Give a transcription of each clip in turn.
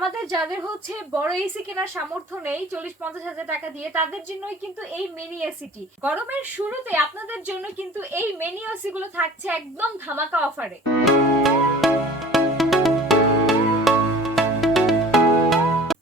আমাদের যাদের হচ্ছে বড় এসি কেনার সামর্থ্য নেই 40-50 হাজার টাকা দিয়ে, তাদের জন্যই কিন্তু এই মিনি এসিটি। গরমের শুরুতে আপনাদের জন্য কিন্তু এই মিনি এসি গুলো থাকছে একদম ধামাকা অফারে।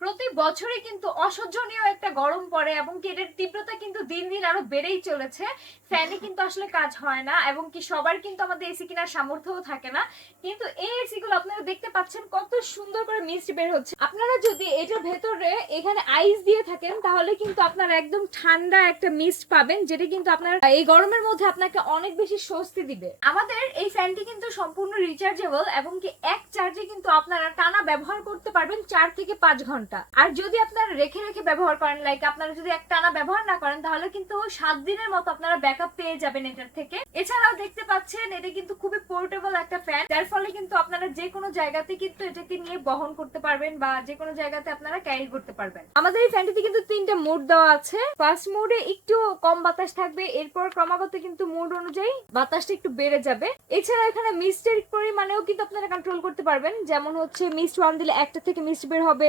প্রতি বছরে কিন্তু অসহ্যনীয় একটা গরম পড়ে এবং এটার তীব্রতা কিন্তু দিন দিন আরো বেড়েই চলেছে। ফ্যানে কিন্তু আসলে কাজ হয় না এবং কি সবার কিন্তু আমাদের এসি কেনার সামর্থ্যও থাকে না। কিন্তু এই এসি গুলো আপনারা দেখতে পাচ্ছেন কত সুন্দর করে মিস্ট বের হচ্ছে। আপনারা যদি এটার ভেতরে এখানে আইস দিয়ে থাকেন তাহলে কিন্তু আপনারা একদম ঠান্ডা একটা মিস্ট পাবেন, যেটা কিন্তু আপনার এই গরমের মধ্যে আপনাকে অনেক বেশি স্বস্তি দিবে। আমাদের এই ফ্যানটি কিন্তু সম্পূর্ণ রিচার্জেবল এবং কি এক চার্জে কিন্তু আপনারা টানা ব্যবহার করতে পারবেন 4 থেকে 5 ঘন্টা। আর যদি আপনারা রেখে রেখে ব্যবহার করেন, লাইক আপনারা যদি এক টানা ব্যবহার না করেন, তাহলে কিন্তু 7 দিনের মতো আপনারা ব্যাকআপ পেয়ে যাবেন এটার থেকে। এছাড়াও দেখতে পাচ্ছেন এটা কিন্তু খুবই পোর্টেবল একটা ফ্যান, যার ফলে কিন্তু আপনারা যে কোনো জায়গাতে কিন্তু এটাকে নিয়ে বহন করতে পারবেন বা যে কোনো জায়গাতে আপনারা ক্যারি করতে পারবেন। আমাদের এই ফ্যানটিতে কিন্তু 3টা মোড দেওয়া আছে। ফার্স্ট মোডে একটু কম বাতাস থাকবে, এরপর ক্রমাগত কিন্তু মোড অনুযায়ী বাতাসটা একটু বেড়ে যাবে। এছাড়া এখানে মিস্টের পরিমাণেও কিন্তু আপনারা কন্ট্রোল করতে পারবেন, যেমন হচ্ছে মিস্ট 1 দিলে একটা থেকে মিস্ট বের হবে,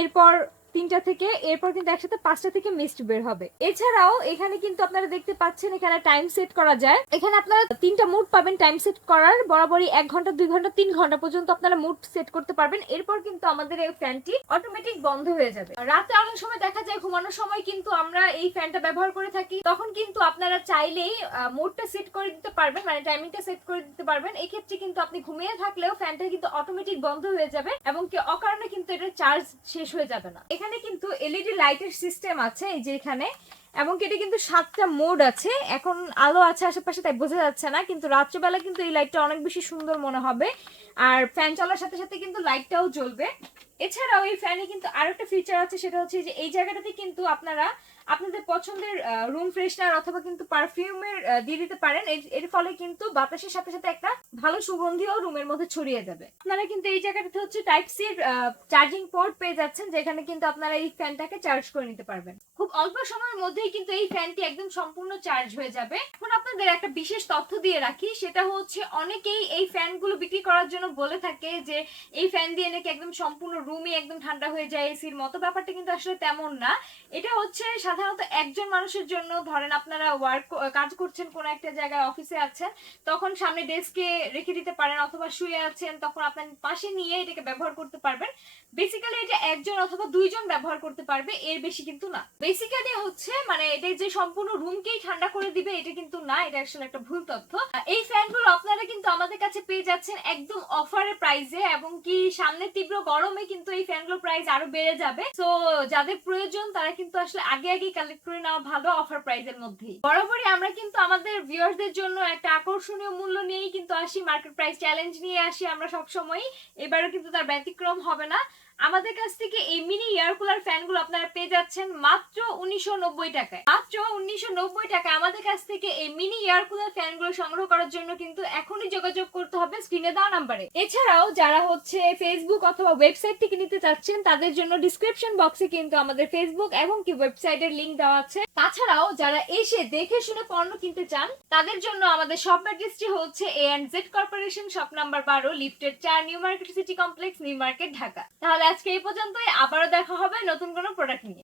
এরপর 3টা থেকে, এরপর কিন্তু একসাথে 5টা থেকে মিস্ট বের হবে। এছাড়াও এখানে কিন্তু আপনারা দেখতে পাচ্ছেন এখানে টাইম সেট করা যায়। এখানে আপনারা 3টা মুড পাবেন টাইম সেট করার, বরাবরই 1 ঘন্টা 2 ঘন্টা 3 ঘন্টা পর্যন্ত আপনারা মুড সেট করতে পারবেন। এরপর কিন্তু আমাদের এই ফ্যানটি অটোমেটিক বন্ধ হয়ে যাবে। রাতে অনেক সময় দেখা যায় ঘুমানোর সময় কিন্তু আমরা এই ফ্যানটা ব্যবহার করে থাকি, তখন কিন্তু আপনারা চাইলেই মোডটা সেট করে দিতে পারবেন, মানে টাইমিংটা সেট করে দিতে পারবেন। এই ক্ষেত্রে কিন্তু আপনি ঘুমিয়ে থাকলেও ফ্যানটা কিন্তু অটোমেটিক বন্ধ হয়ে যাবে এবং কি অকারণে কিন্তু এটা চার্জ শেষ হয়ে যাবে না। এখানে কিন্তু এলইডি লাইটের সিস্টেম আছে এই যে এখানে, এবং এটা কিন্তু 7টা মোড আছে। এখন আলো আছে আশেপাশে তাই বোঝা যাচ্ছে না, কিন্তু রাত্রিবেলা কিন্তু এই লাইটটা অনেক বেশি সুন্দর মনে হবে। আর ফ্যান চলার সাথে সাথে কিন্তু লাইটটাও জ্বলবে। এছাড়াও এই ফ্যানে কিন্তু আরো একটা ফিচার আছে, সেটা হচ্ছে যে এই জায়গাটাতে কিন্তু আপনারা আপনাদের পছন্দের রুম ফ্রেশনার অথবা কিন্তু পারফিউমের দিয়ে দিতে পারেন। এর ফলে কিন্তু বাতাসের সাথে সাথে একটা ভালো সুগন্ধিও রুমের মধ্যে ছড়িয়ে যাবে। আপনারা কিন্তু এই জায়গাটাতে হচ্ছে টাইপ সি চার্জিং পোর্ট পেয়ে যাচ্ছেন, যেখানে কিন্তু আপনারা এই ফ্যানটাকে চার্জ করে নিতে পারবেন। খুব অল্প সময়ের মধ্যেই কিন্তু এই ফ্যানটি একদম সম্পূর্ণ চার্জ হয়ে যাবে। এখন আপনাদের একটা বিশেষ তথ্য দিয়ে রাখি, সেটা হচ্ছে অনেকেই এই ফ্যানগুলো বিক্রি করার জন্য বলে থাকে যে এই ফ্যান দিয়ে নাকি একদম সম্পূর্ণ রুমই একদম ঠান্ডা হয়ে যায় এসির মতো। ব্যাপারটা কিন্তু আসলে তেমন না। এটা হচ্ছে সাধারণত একজন মানুষের জন্য। ধরেন আপনারা কাজ করছেন কোন একটা জায়গায়, অফিসে আছেন, তখন সামনে ডেস্কে রেখে দিতে পারেন, অথবা শুয়ে আছেন তখন আপনার পাশে নিয়ে এটাকে ব্যবহার করতে পারবেন। বেসিক্যালি এটা একজন অথবা 2জন ব্যবহার করতে পারবে, এর বেশি কিন্তু না। বেসিক্যালি হচ্ছে মানে এটা যে সম্পূর্ণ রুমকেই ঠান্ডা করে দিবে এটা কিন্তু না, এটা আসলে একটা ভুল তথ্য। এই ফ্যানগুলো আপনারা কিন্তু আমাদের কাছে পেয়ে যাচ্ছেন একদম অফারের প্রাইসে, এবং কি সামনে তীব্র গরমে কিন্তু এই ফ্যানগুলোর প্রাইস আরো বেড়ে যাবে। তো যাদের প্রয়োজন তারা কিন্তু আসলে আগে আগে কালেক্ট করে নেওয়া ভালো অফার প্রাইসের মধ্যেই। বরাবরই আমরা কিন্তু আমাদের ভিউয়ারদের জন্য একটা আকর্ষণীয় মূল্য নিয়েই কিন্তু আসি, মার্কেট প্রাইস চ্যালেঞ্জ নিয়ে আসি আমরা সবসময়। এবারও কিন্তু তার ব্যতিক্রম হবে না। আমাদের কাছ থেকে এই মিনি এয়ার কুলার ফ্যানগুলো আপনারা পেয়ে যাচ্ছেন মাত্র 1990 টাকায়। মাত্র 1990 টাকায় আমাদের কাছ থেকে এই মিনি এয়ার কুলার ফ্যানগুলো সংগ্রহ করার জন্য কিন্তু এখনই যোগাযোগ করতে হবে স্ক্রিনে দেওয়া নাম্বারে। এছাড়াও যারা হচ্ছে ফেসবুক অথবা ওয়েবসাইট থেকে নিতে চাচ্ছেন, তাদের জন্য ডিসক্রিপশন বক্সে কিন্তু আমাদের ফেসবুক এবং কি ওয়েবসাইটের লিংক দেওয়া আছে। তাছাড়াও যারা এসে দেখে শুনে পণ্য কিনতে চান, তাদের জন্য আমাদের শপ অ্যাড্রেসটি হচ্ছে A&Z corporation, shop number 12, lifted 4, new market city complex, new market, Dhaka. তাহলে আজকে এই পর্যন্তই, আবারও দেখা হবে নতুন কোনো প্রোডাক্ট নিয়ে।